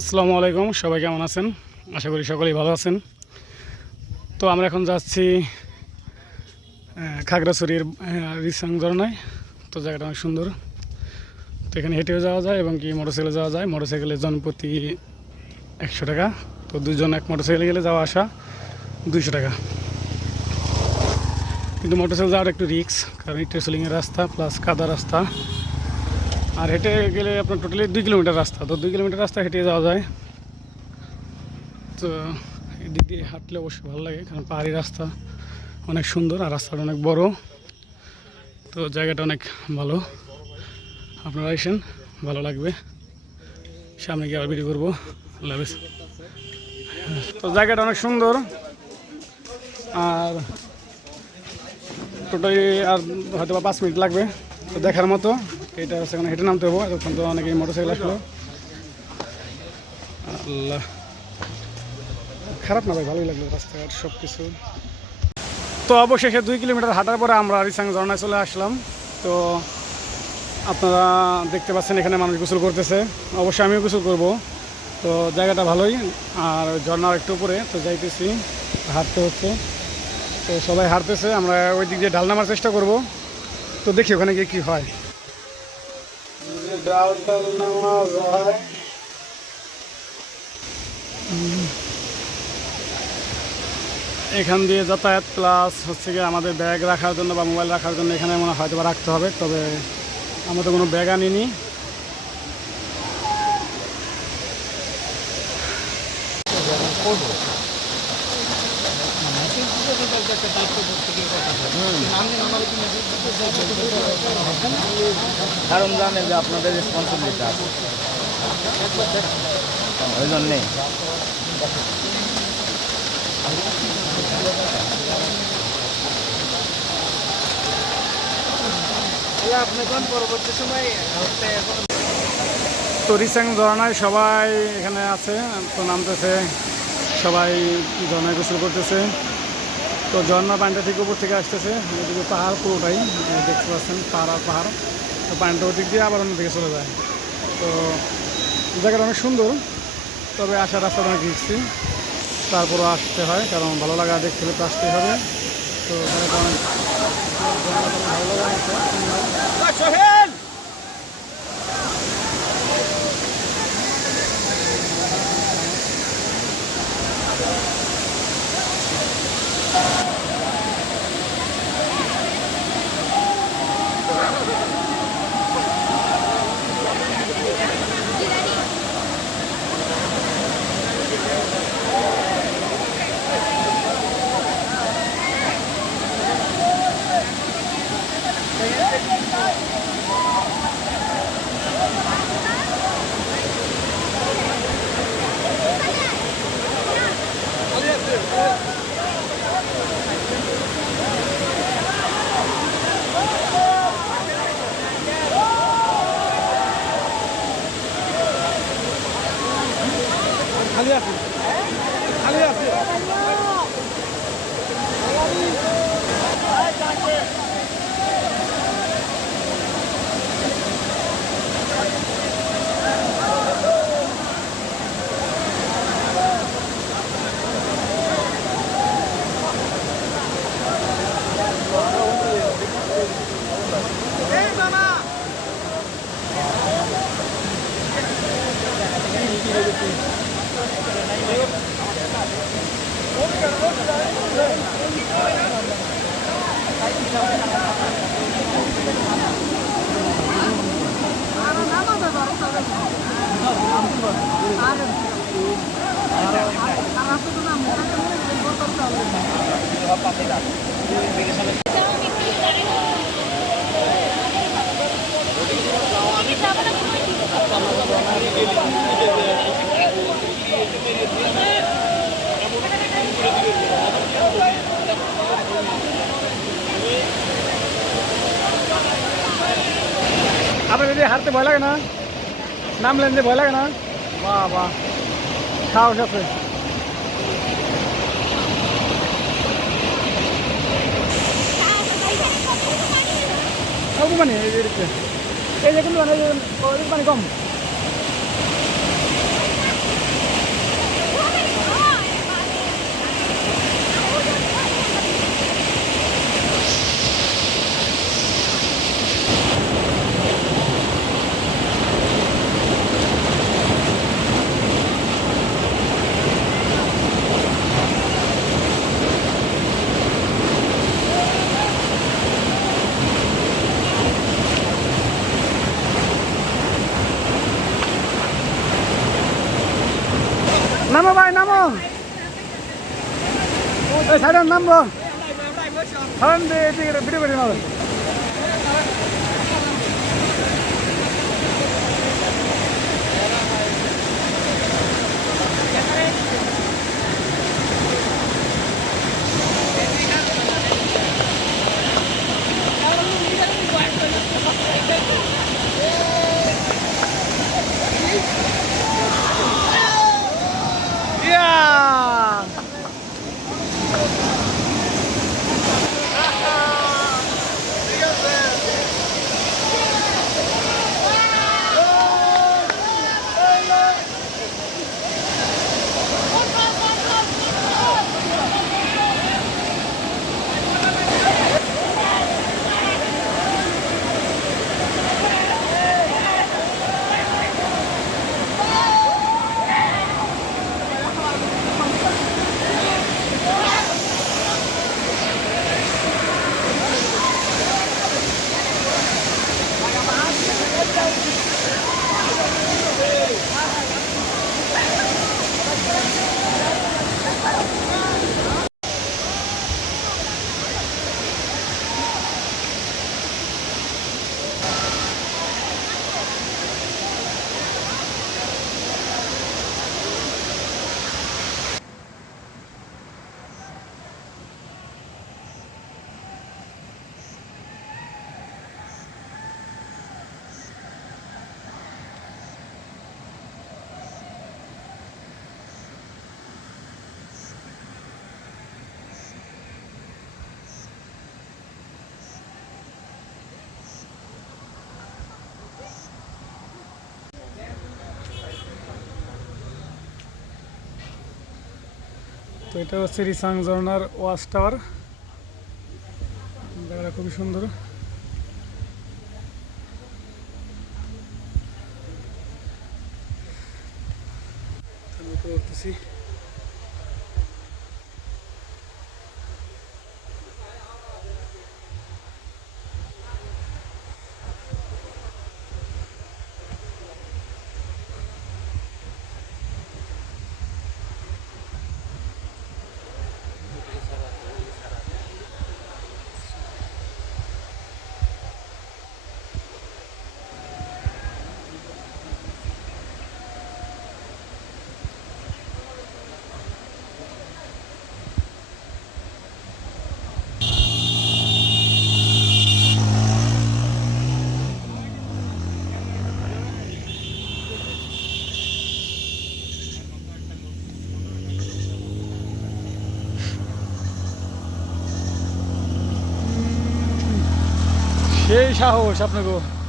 আসসালামু আলাইকুম, সবাই কেমন আছেন? আশা করি সকলেই ভালো আছেন। তো আমরা এখন যাচ্ছি খাগড়াছড়ির রিসাং ঝরনায়। তো জায়গাটা অনেক সুন্দর। তো এখানে হেঁটেও যাওয়া যায় এবং কি মোটরসাইকেলে যাওয়া যায়। মোটরসাইকেলে জনপ্রতি 100 টাকা। তো দুজন এক মোটরসাইকেলে গেলে যাওয়া আসা 200 টাকা। কিন্তু মোটরসাইকেল যাওয়ার একটু রিস্ক, কারণ ট্রেসলিংয়ের রাস্তা প্লাস কাদা রাস্তা। আর হেঁটে গেলে আপনার টোটালি 2 কিলোমিটার রাস্তা। তো 2 কিলোমিটার রাস্তা হেঁটে যাওয়া যায়। তো এদিক দিয়ে হাঁটলে অবশ্যই ভালো লাগে, কারণ পাহাড়ি রাস্তা অনেক সুন্দর আর রাস্তাটা অনেক বড়। তো জায়গাটা অনেক ভালো, আপনারা আসেন, ভালো লাগবে। সামনে গিয়ে আবার ভিডিও করবো। আল্লাহ হাফেজ। তো জায়গাটা অনেক সুন্দর, আর টোটালি আর হয়তো বা 5 মিনিট লাগবে তো দেখার মতো। এটা সেখানে হেঁটে নামতে হবো, এখন তো অনেকেই মোটরসাইকেল আসলো। আল্লাহ, খারাপ না ভাই, ভালোই লাগলো রাস্তাঘাট সব কিছু। তো অবশেষে 2 কিলোমিটার হাঁটার পরে আমরা রিসাং ঝরনায় চলে আসলাম। তো আপনারা দেখতে পাচ্ছেন এখানে মানুষ গোসল করতেছে, অবশ্যই আমিও গোসল করব। তো জায়গাটা ভালোই, আর ঝর্নার একটু উপরে তো যাইতেছি, হাঁটতে হচ্ছে। তো সবাই হাঁটতেছে, আমরা ওই দিক দিয়ে ঢাল নামার চেষ্টা করব। তো দেখি ওখানে গিয়ে কী হয়। ডাল নামা যায়, এখান দিয়ে যাতায়াত প্লাস হচ্ছে গিয়ে আমাদের ব্যাগ রাখার জন্য বা মোবাইল রাখার জন্য এখানে মনে হয়তো বা রাখতে হবে। তবে আমরা তো কোনো ব্যাগ আনিনি। কারণ জানেন যে আপনাদের রেসপন্সিবিলিটি আছে, ওই জন্যেই। পরবর্তী সময় তো রিসাং ঝর্নায় সবাই এখানে আছে, তো নামতেছে সবাই, ঝর্নায় গোসল করতেছে। তো ঝর্নার পানিটা ঠিক উপর থেকে আসতেছে, এদিকে পাহাড় পুরোটাই দেখতে পাচ্ছেন, পাহাড় আর পাহাড়। তো পানিটা ওদিক দিয়ে আবার অন্যদিকে চলে যায়। তো জায়গাটা অনেক সুন্দর, তবে আসার রাস্তাটা অনেক রিস্কি, তারপরও আসতে হয়, কারণ ভালো লাগা দেখতে হলে তো আসতেই হবে। তো জায়গাটা অনেক ভালো লাগা আছে। খালি আছে, খালি আছে। আপনার যদি হারতে ভয় লাগে না, নামলেন যে ভয় লাগে না? বাহ বাহ, সাহস আছে। মানে এই যে কিন্তু মানে পানি কম। নামো ভাই নামো, এই সাইডে নামবো, হরন দিয়ে ভিডিও করে নাও। তো এটা হচ্ছে রিসাং ঝর্ণার ওয়াচ টাওয়ার, জায়গাটা খুবই সুন্দর। আমি উপরে উঠতেছি। সেই সাহস আপনাকে।